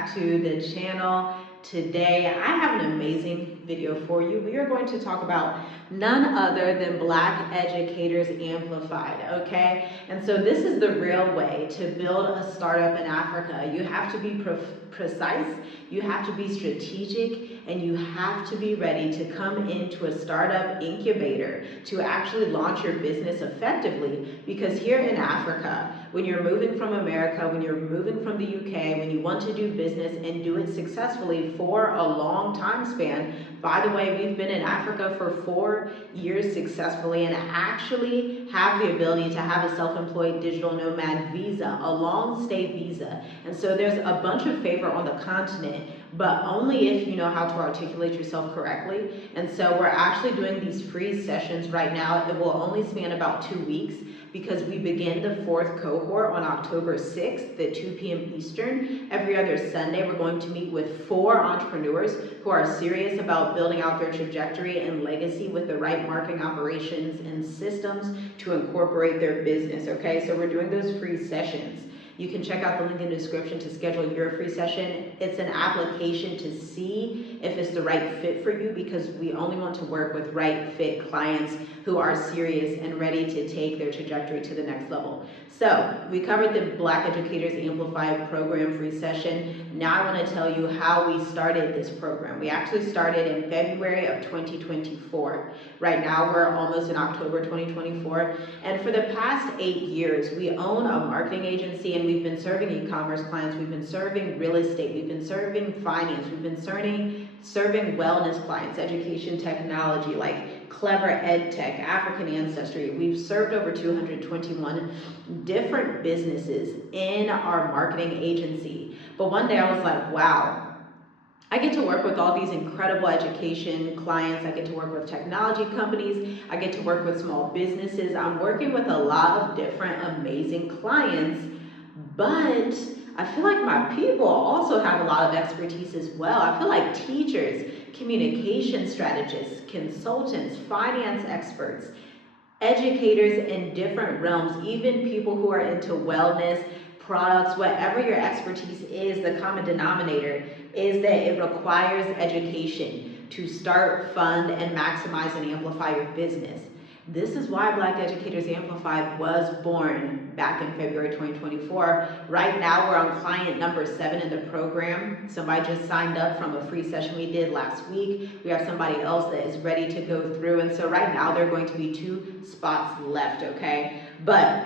back to the channel. Today I have an amazing video for you. We are going to talk about none other than Black Educators Amplified, okay? And so this is the real way to build a startup in Africa. You have to be precise, you have to be strategic, and you have to be ready to come into a startup incubator to actually launch your business effectively. Because here in Africa, when you're moving from America, when you're moving from the UK, when you want to do business and do it successfully for a long time span, by the way, we've been in Africa for 4 years successfully and actually have the ability to have a self-employed digital nomad visa, a long stay visa. And so there's a bunch of favor on the continent, but only if you know how to articulate yourself correctly. And so we're actually doing these free sessions right now. It will only span about 2 weeks, because we begin the 4th cohort on October 6th at 2 p.m. Eastern. Every other Sunday, we're going to meet with 4 entrepreneurs who are serious about building out their trajectory and legacy with the right marketing operations and systems to incorporate their business, okay? So we're doing those free sessions. You can check out the link in the description to schedule your free session. It's an application to see if it's the right fit for you, because we only want to work with right fit clients who are serious and ready to take their trajectory to the next level. So we covered the Black Educators Amplified program free session. Now I want to tell you how we started this program. We actually started in February of 2024. Right now we're almost in October 2024. And for the past 8 years, we own a marketing agency, and we've been serving e-commerce clients, we've been serving real estate, we've been serving finance, we've been serving wellness clients, education technology, like Clever Ed Tech, African Ancestry. We've served over 221 different businesses in our marketing agency. But one day I was like, wow, I get to work with all these incredible education clients. I get to work with technology companies. I get to work with small businesses. I'm working with a lot of different amazing clients, but I feel like my people also have a lot of expertise as well. I feel like teachers, communication strategists, consultants, finance experts, educators in different realms, even people who are into wellness, products, whatever your expertise is, the common denominator is that it requires education to start, fund, and maximize and amplify your business. This is why Black Educators Amplified was born back in February 2024. Right now, we're on client number 7 in the program. Somebody just signed up from a free session we did last week. We have somebody else that is ready to go through. And so right now, there are going to be 2 spots left, okay? But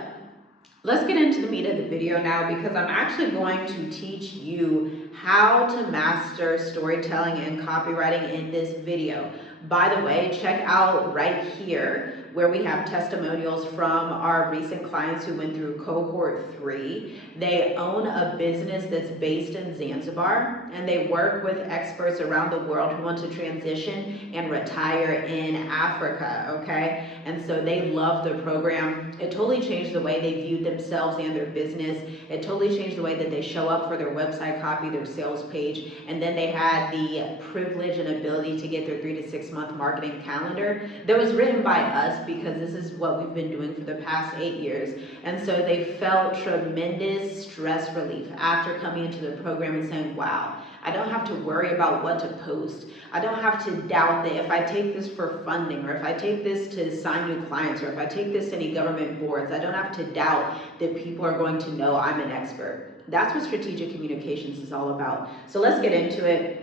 let's get into the meat of the video now, because I'm actually going to teach you how to master storytelling and copywriting in this video. By the way, check out right here where we have testimonials from our recent clients who went through Cohort 3. They own a business that's based in Zanzibar, and they work with experts around the world who want to transition and retire in Africa, okay? And so they love the program. It totally changed the way they viewed themselves and their business. It totally changed the way that they show up for their website copy, their sales page, and then they had the privilege and ability to get their 3 to 6 month marketing calendar that was written by us, because this is what we've been doing for the past 8 years. And so they felt tremendous stress relief after coming into the program and saying, wow, I don't have to worry about what to post. I don't have to doubt that if I take this for funding, or if I take this to sign new clients, or if I take this to any government boards, I don't have to doubt that people are going to know I'm an expert. That's what strategic communications is all about. So let's get into it.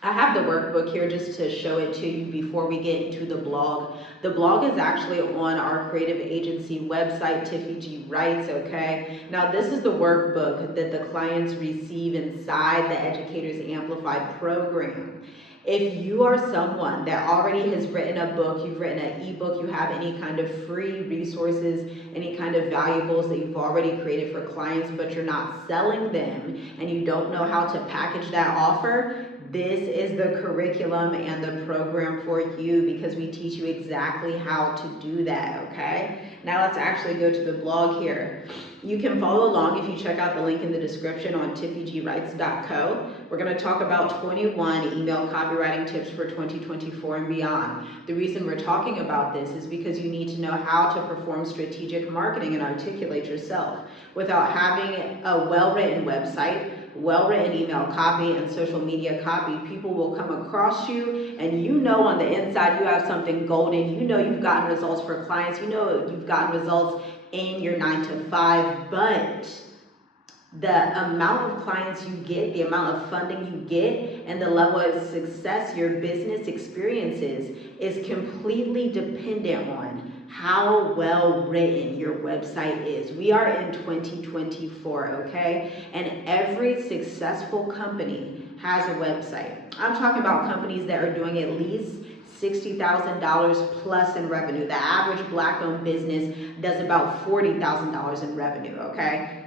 I have the workbook here just to show it to you before we get into the blog. The blog is actually on our creative agency website, Tiffy G Writes, okay? Now this is the workbook that the clients receive inside the Educators Amplified program. If you are someone that already has written a book, you've written an ebook, you have any kind of free resources, any kind of valuables that you've already created for clients, but you're not selling them and you don't know how to package that offer, this is the curriculum and the program for you, because we teach you exactly how to do that, okay? Now let's actually go to the blog here. You can follow along if you check out the link in the description on tiffygwrites.co. We're going to talk about 21 email copywriting tips for 2024 and beyond. The reason we're talking about this is because you need to know how to perform strategic marketing and articulate yourself. Without having a well-written website, well-written email copy, and social media copy, people will come across you and you know on the inside you have something golden. You know you've gotten results for clients. You know you've gotten results in your 9-to-5, but the amount of clients you get, the amount of funding you get, and the level of success your business experiences is completely dependent on how well written your website is. We are in 2024, okay? And every successful company has a website. I'm talking about companies that are doing at least $60,000 plus in revenue. The average Black-owned business does about $40,000 in revenue, okay?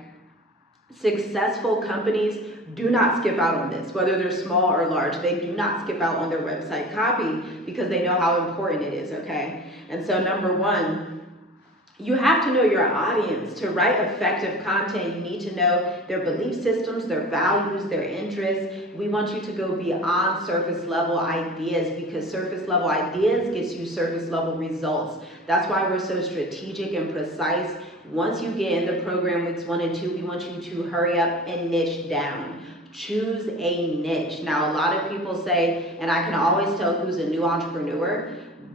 Successful companies do not skip out on this, whether they're small or large. They do not skip out on their website copy because they know how important it is, okay? And so number one, you have to know your audience. To write effective content, you need to know their belief systems, their values, their interests. We want you to go beyond surface level ideas, because surface level ideas gets you surface level results. That's why we're so strategic and precise. Once you get in the program weeks 1 and 2, we want you to hurry up and niche down. Choose a niche. Now, a lot of people say, and I can always tell who's a new entrepreneur,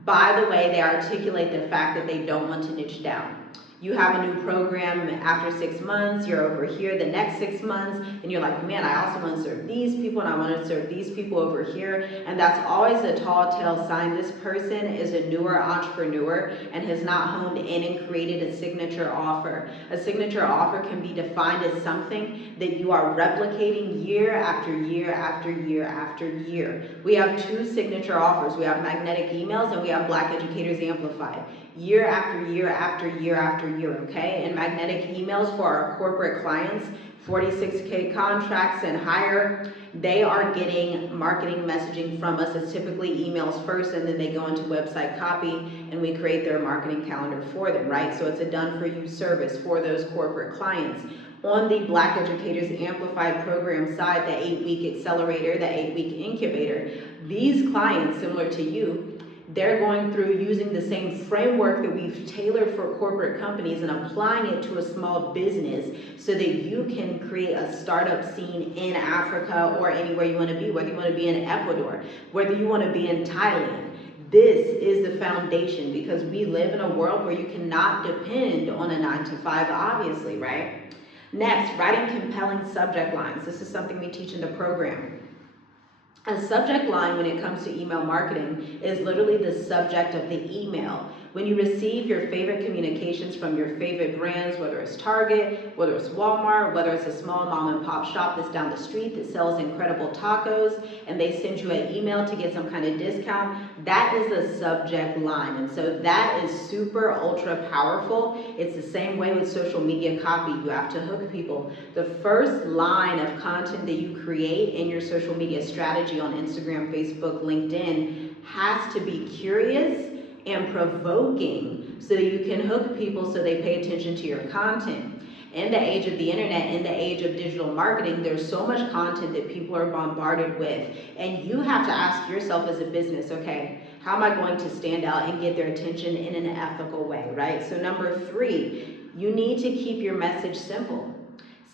by the way they articulate the fact that they don't want to niche down. You have a new program after 6 months, you're over here the next 6 months, and you're like, man, I also want to serve these people, and I want to serve these people over here. And that's always a tall tale sign. This person is a newer entrepreneur and has not honed in and created a signature offer. A signature offer can be defined as something that you are replicating year after year after year after year. We have 2 signature offers. We have magnetic emails and we have Black Educators Amplified. Year after year after year after year, okay? And magnetic emails for our corporate clients, 46K contracts and higher, they are getting marketing messaging from us. It's typically emails first, and then they go into website copy, and we create their marketing calendar for them, right? So it's a done-for-you service for those corporate clients. On the Black Educators Amplified program side, the 8-week accelerator, the 8-week incubator, these clients, similar to you, they're going through using the same framework that we've tailored for corporate companies and applying it to a small business so that you can create a startup scene in Africa or anywhere you want to be, whether you want to be in Ecuador, whether you want to be in Thailand. This is the foundation, because we live in a world where you cannot depend on a 9-to-5, obviously, right? Next, writing compelling subject lines. This is something we teach in the program. A subject line, when it comes to email marketing, is literally the subject of the email. When you receive your favorite communications from your favorite brands, whether it's Target, whether it's Walmart, whether it's a small mom and pop shop that's down the street that sells incredible tacos, and they send you an email to get some kind of discount, that is a subject line. And so that is super ultra powerful. It's the same way with social media copy. You have to hook people. The first line of content that you create in your social media strategy on Instagram, Facebook, LinkedIn has to be curious and provoking so that you can hook people so they pay attention to your content. In the age of the internet, in the age of digital marketing, there's so much content that people are bombarded with. And you have to ask yourself as a business, okay, how am I going to stand out and get their attention in an ethical way, right? So number 3, you need to keep your message simple.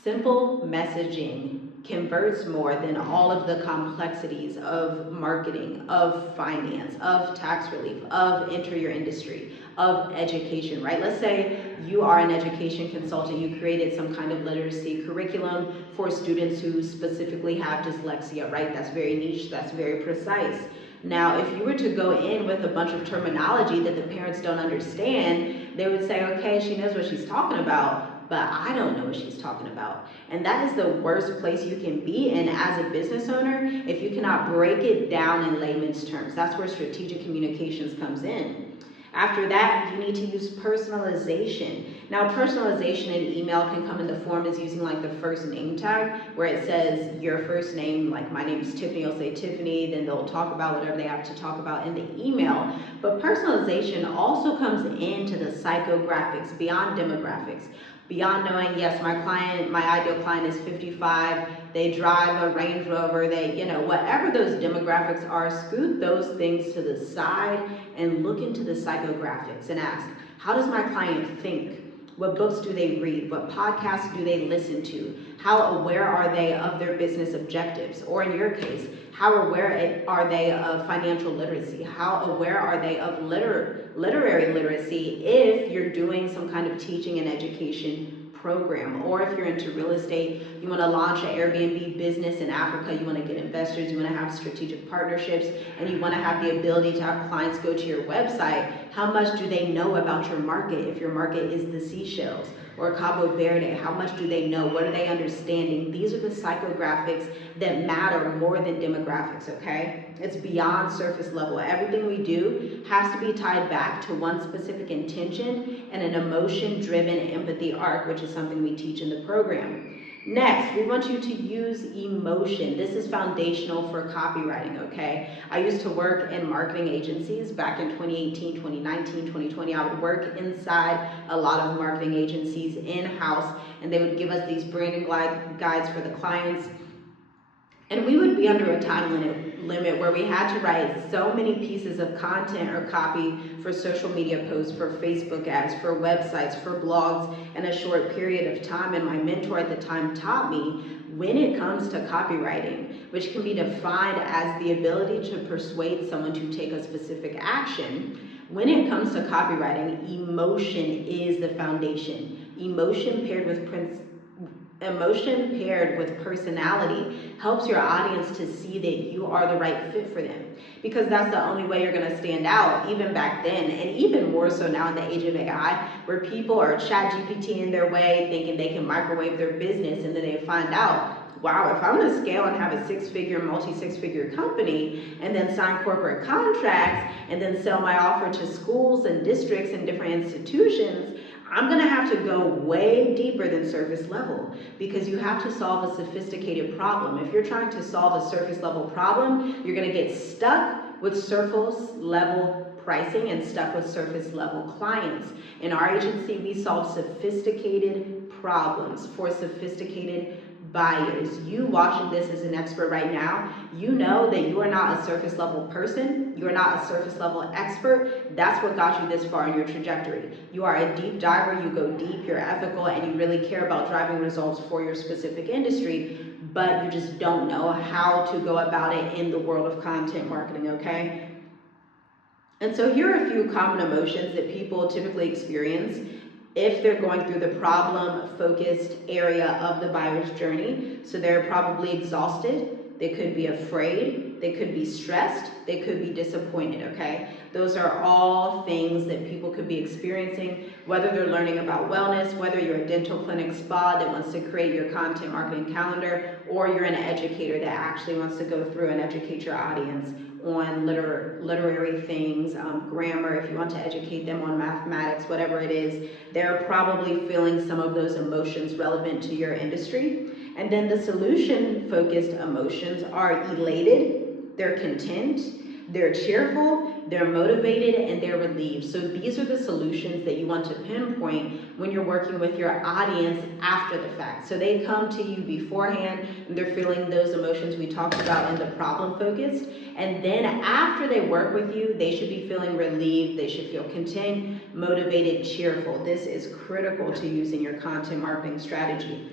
Simple messaging converts more than all of the complexities of marketing, of finance, of tax relief, of enter your industry, of education, right? Let's say you are an education consultant, you created some kind of literacy curriculum for students who specifically have dyslexia, right? That's very niche, that's very precise. Now, if you were to go in with a bunch of terminology that the parents don't understand, they would say, okay, she knows what she's talking about, but I don't know what she's talking about. And that is the worst place you can be in as a business owner if you cannot break it down in layman's terms. That's where strategic communications comes in. After that, you need to use personalization. Now, personalization in email can come in the form as using like the first name tag, where it says your first name, like my name is Tiffany, I'll say Tiffany, then they'll talk about whatever they have to talk about in the email. But personalization also comes into the psychographics, beyond demographics. Beyond knowing, yes, my ideal client is 55, they drive a Range Rover, they, whatever those demographics are, scoot those things to the side and look into the psychographics and ask, how does my client think? What books do they read? What podcasts do they listen to? How aware are they of their business objectives? Or in your case, how aware are they of financial literacy? How aware are they of literary literacy if you're doing some kind of teaching and education program? Or if you're into real estate, you want to launch an Airbnb business in Africa, you want to get investors, you want to have strategic partnerships, and you want to have the ability to have clients go to your website, how much do they know about your market? If your market is the Seychelles or Cabo Verde, how much do they know? What are they understanding? These are the psychographics that matter more than demographics, okay? It's beyond surface level. Everything we do has to be tied back to one specific intention and an emotion-driven empathy arc, which is something we teach in the program. Next, we want you to use emotion. This is foundational for copywriting, okay? I used to work in marketing agencies back in 2018, 2019, 2020. I would work inside a lot of marketing agencies in-house, and they would give us these branding guides for the clients. And we would be under a time limit where we had to write so many pieces of content or copy for social media posts, for Facebook ads, for websites, for blogs in a short period of time. And my mentor at the time taught me, when it comes to copywriting, which can be defined as the ability to persuade someone to take a specific action, when it comes to copywriting, emotion is the foundation. Emotion paired with personality helps your audience to see that you are the right fit for them, because that's the only way you're going to stand out, even back then, and even more so now in the age of AI, where people are chat GPT in their way, thinking they can microwave their business, and then they find out, wow, if I'm going to scale and have a multi-six-figure company, and then sign corporate contracts, and then sell my offer to schools and districts and different institutions, I'm gonna have to go way deeper than surface level, because you have to solve a sophisticated problem. If you're trying to solve a surface level problem, you're gonna get stuck with surface level pricing and stuck with surface level clients. In our agency, we solve sophisticated problems for sophisticated buyers. You watching this as an expert right now, you know that you are not a surface level person, you are not a surface level expert. That's what got you this far in your trajectory. You are a deep diver, you go deep, you're ethical, and you really care about driving results for your specific industry, but you just don't know how to go about it in the world of content marketing, okay? And so here are a few common emotions that people typically experience if they're going through the problem-focused area of the buyer's journey. So they're probably exhausted, they could be afraid, they could be stressed, they could be disappointed, okay? Those are all things that people could be experiencing, whether they're learning about wellness, whether you're a dental clinic spa that wants to create your content marketing calendar, or you're an educator that actually wants to go through and educate your audience on literary things, grammar, if you want to educate them on mathematics, whatever it is, they're probably feeling some of those emotions relevant to your industry. And then the solution-focused emotions are elated, they're content, they're cheerful, they're motivated, and they're relieved. So these are the solutions that you want to pinpoint when you're working with your audience after the fact. So they come to you beforehand and they're feeling those emotions we talked about in the problem-focused. And then after they work with you, they should be feeling relieved, they should feel content, motivated, cheerful. This is critical to using your content marketing strategy.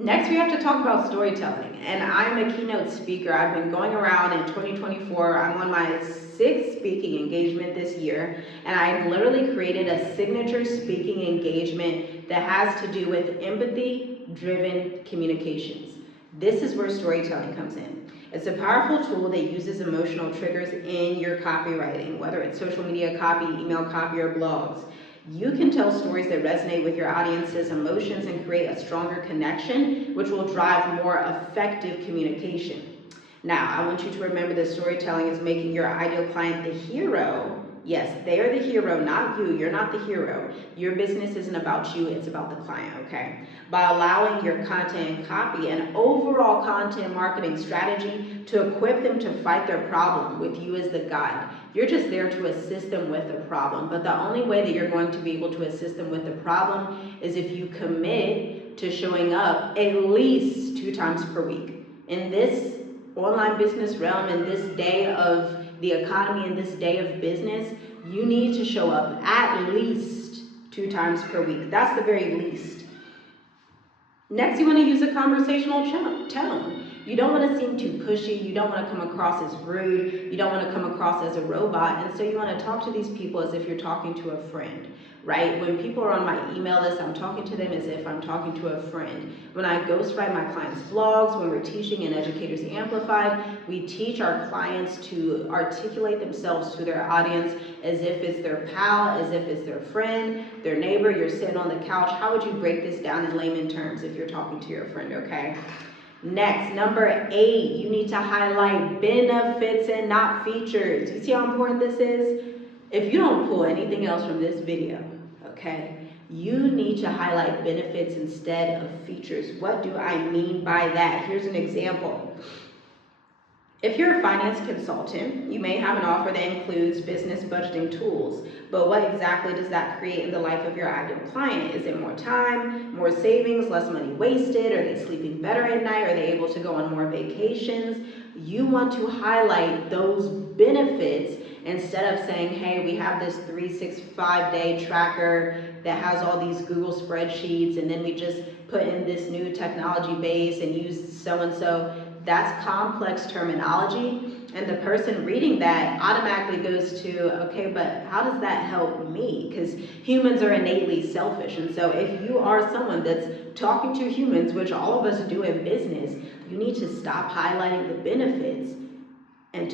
Next, we have to talk about storytelling, and I'm a keynote speaker. I've been going around in 2024. I'm on my 6th speaking engagement this year, and I literally created a signature speaking engagement that has to do with empathy-driven communications. This is where storytelling comes in. It's a powerful tool that uses emotional triggers in your copywriting, whether it's social media copy, email copy, or blogs. You can tell stories that resonate with your audience's emotions and create a stronger connection, which will drive more effective communication. Now, I want you to remember that storytelling is making your ideal client the hero Yes, they are the hero, not you. You're not the hero. Your business isn't about you, it's about the client, okay? By allowing your content and copy and overall content marketing strategy to equip them to fight their problem with you as the guide. You're just there to assist them with the problem, but the only way that you're going to be able to assist them with the problem is if you commit to showing up at least 2 times per week. In this online business realm, in this day of the economy, in this day of business, you need to show up at least 2 times per week. That's the very least. Next, you want to use a conversational tone. You don't want to seem too pushy. You don't want to come across as rude. You don't want to come across as a robot. And so you want to talk to these people as if you're talking to a friend, right? When people are on my email list, I'm talking to them as if I'm talking to a friend. When I ghostwrite my clients' blogs, when we're teaching in Educators Amplified, we teach our clients to articulate themselves to their audience as if it's their pal, as if it's their friend, their neighbor. You're sitting on the couch. How would you break this down in layman terms if you're talking to your friend, okay? Next, number 8, you need to highlight benefits and not features. You see how important this is? If you don't pull anything else from this video, okay, you need to highlight benefits instead of features. What do I mean by that? Here's an example. If you're a finance consultant, you may have an offer that includes business budgeting tools, but what exactly does that create in the life of your ideal client? Is it more time, more savings, less money wasted? Are they sleeping better at night? Are they able to go on more vacations? You want to highlight those benefits instead of saying, hey, we have this 365-day tracker that has all these Google spreadsheets, and then we just put in this new technology base and use so-and-so. That's complex terminology, and the person reading that automatically goes to, okay, but how does that help me? Because humans are innately selfish, and so if you are someone that's talking to humans, which all of us do in business, you need to stop highlighting the benefits and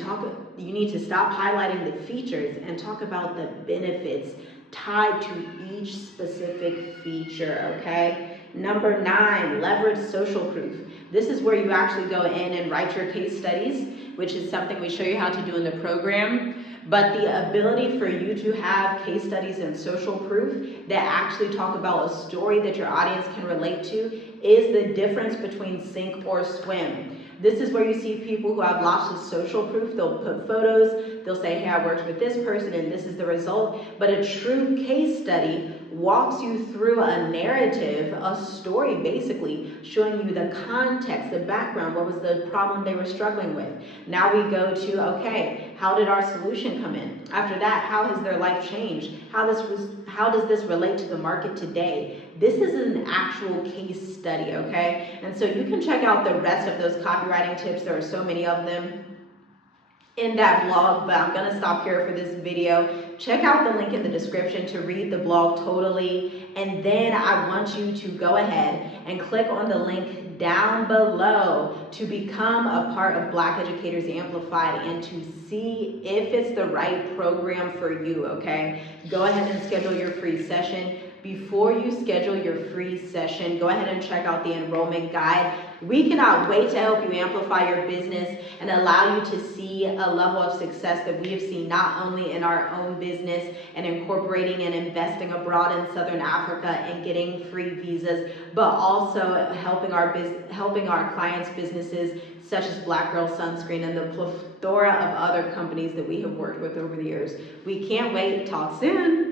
you need to stop highlighting the features and talk about the benefits tied to each specific feature, okay? Number 9, leverage social proof. This is where you actually go in and write your case studies, which is something we show you how to do in the program. But the ability for you to have case studies and social proof that actually talk about a story that your audience can relate to is the difference between sink or swim. This is where you see people who have lots of social proof. They'll put photos, they'll say, hey, I worked with this person and this is the result. But a true case study walks you through a narrative, a story basically, showing you the context, the background, what was the problem they were struggling with. Now we go to, okay, how did our solution come in? After that, how has their life changed? How does this relate to the market today? This is an actual case study, okay? And so you can check out the rest of those copywriting tips. There are so many of them in that blog, but I'm gonna stop here for this video. Check out the link in the description to read the blog totally, and then I want you to go ahead and click on the link down below to become a part of Black Educators Amplified and to see if it's the right program for you, okay? Go ahead and schedule your free session. Before you schedule your free session, go ahead and check out the enrollment guide. We cannot wait to help you amplify your business and allow you to see a level of success that we have seen not only in our own business and incorporating and investing abroad in Southern Africa and getting free visas, but also helping our clients' businesses such as Black Girl Sunscreen and the plethora of other companies that we have worked with over the years. We can't wait. Talk soon.